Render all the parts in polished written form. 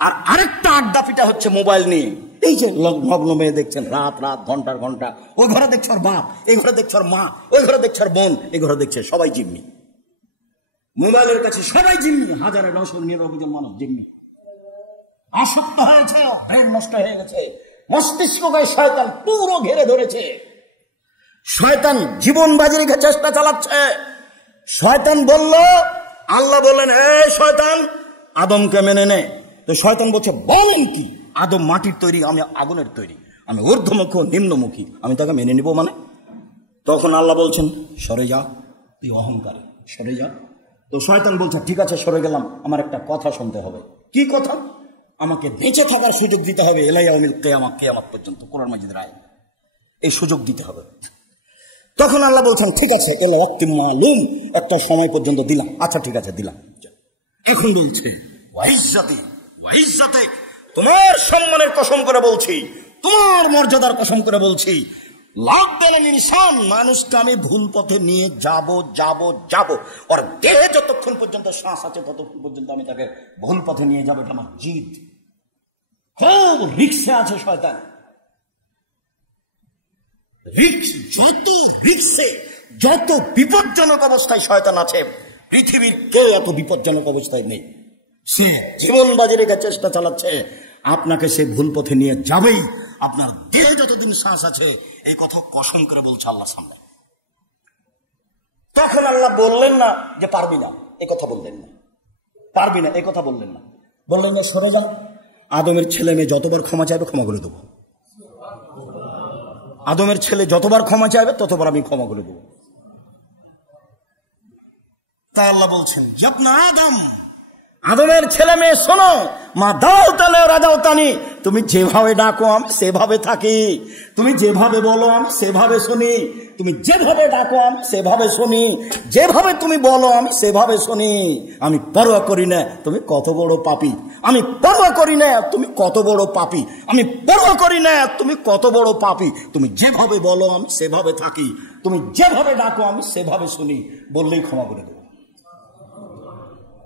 আর আরেকটা আড্ডা পিটা হচ্ছে মোবাইল নিয়ে। এই যে নগ্ন মেয়ে দেখছেন, রাত রাত ঘন্টার ঘন্টা, ওই ঘরে দেখছে ওর বাপ, এই ঘরে দেখছে ওর মা, ওই ঘরে দেখছে ওর বোন, এই ঘরে দেখছে সবাই জিম্মি। মোবাইলের কাছে সবাই জিম্মি, 1999 জন মানব জিম্মি। আসক্ত হয়েছে, ব্রেন নষ্ট হয়ে গেছে, মস্তিষ্ককে শয়তান পুরো ঘেরে ধরেছে। শয়তান জীবন বাজি রেখে চেষ্টা চালাচ্ছে। শয়তান বলল, আল্লাহ বললেন, হে শয়তান আদমকে মেনে নে। তো শয়তান বলছে, বলেন কি? আদম মাটির তৈরি, আমি আগুনের তৈরি, আমি ঊর্ধ্বমুখী নিম্নমুখী, আমি তাকে মেনে নিব মানে? তখন আল্লাহ বলছেন, সরে যা, তুই অহংকারী, সরে যা। তো শয়তান বলছে, ঠিক আছে সরে গেলাম, আমার একটা কথা শুনতে হবে। কি কথা? আমাকে বেঁচে থাকার সুযোগ দিতে হবে, ইলাইয়াউমিল কিয়ামাহ, কিয়ামত পর্যন্ত, কোরআন মাজিদের আয়াত, এই সুযোগ দিতে হবে। তখন আল্লাহ বলছেন, ঠিক আছে, এলা ওয়াক্তিম মালুম, একটা সময় পর্যন্ত দিলাম। আচ্ছা ঠিক আছে, দিলাম। এখন বলছে, ওয়াইজ্জাতি ওয়াইজ্জাতে, তোমার সম্মানের কসম করে বলছি, তোমার মর্যাদার কসম করে বলছি, ইনসান, মানুষকে আমি ভুল পথে নিয়ে যাব যাব যাব, ওর দেহে যতক্ষণ পর্যন্ত শ্বাস আছে ততক্ষণ পর্যন্ত আমি তাকে ভুল পথে নিয়ে যাবো, এটা আমার জিদ। খুব রিক্সে আছে শয়তান। যত রিক্সে, যত বিপজ্জনক অবস্থায় শয়তান আছে, পৃথিবীর কেউ এত বিপজ্জনক অবস্থায় নেই। সে জীবন বাজি রেখে চেষ্টা চালাচ্ছে, আপনাকে সে ভুল পথে নিয়ে যাবেই। আপনার দেহে যতদিন শ্বাস আছে, এই কথা কসম করে বলছে আল্লাহ সামনে। তখন আল্লাহ বললেন না যে পারবি না, এই কথা বললেন না, পারবি না এই কথা বললেন না, বললেন না সরে যা, আদমের ছেলে মেয়ে যতবার ক্ষমা চাইবে ক্ষমা করে দেবো, আদমের ছেলে যতবার ক্ষমা চাইবে ততবার আমি ক্ষমা করে দেবো। তাই আল্লাহ বলছেন, জাপনা আদম, আদমের ছেলে মেয়ে শোনো, মা দাও তালে রাজাও তানি, তুমি যেভাবে ডাকো আমি সেভাবে থাকি, তুমি যেভাবে বলো আমি সেভাবে শুনি, তুমি যেভাবে ডাকো আমি সেভাবে শুনি, যেভাবে তুমি বলো আমি সেভাবে শুনি। আমি পরোয়া করি না তুমি কত বড় পাপী, আমি পরোয়া করি না তুমি কত বড় পাপী, আমি পরোয়া করি না তুমি কত বড় পাপী, তুমি যেভাবে বলো আমি সেভাবে থাকি, তুমি যেভাবে ডাকো আমি সেভাবে শুনি, বললেই ক্ষমা করে দেবো।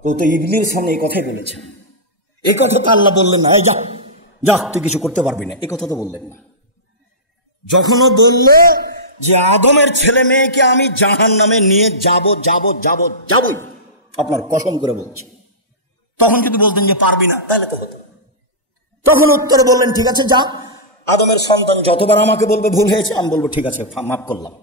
ও তো ইবলির সামনে এই কথাই বলেছেন। এই কথা তো আল্লাহ বললেন না, এই যা যা তুই কিছু করতে পারবি না, এই কথা তো বললেন না। যখনও বললে যে আদমের ছেলে মেয়েকে আমি জাহান্নামে নিয়ে যাব যাব যাব যাবই, আপনার কসম করে বলছি, তখন যদি বলতেন যে পারবি না, তাহলে তো হতো। তখন উত্তরে বললেন, ঠিক আছে যা, আদমের সন্তান যতবার আমাকে বলবে ভুল হয়েছে, আমি বলবো ঠিক আছে মাফ করলাম।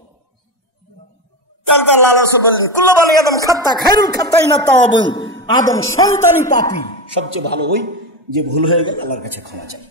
আদম সন্তানই পাপী, সবচেয়ে ভালো ওই যে ভুল হয়ে গেল আল্লাহর কাছে ক্ষমা চাই।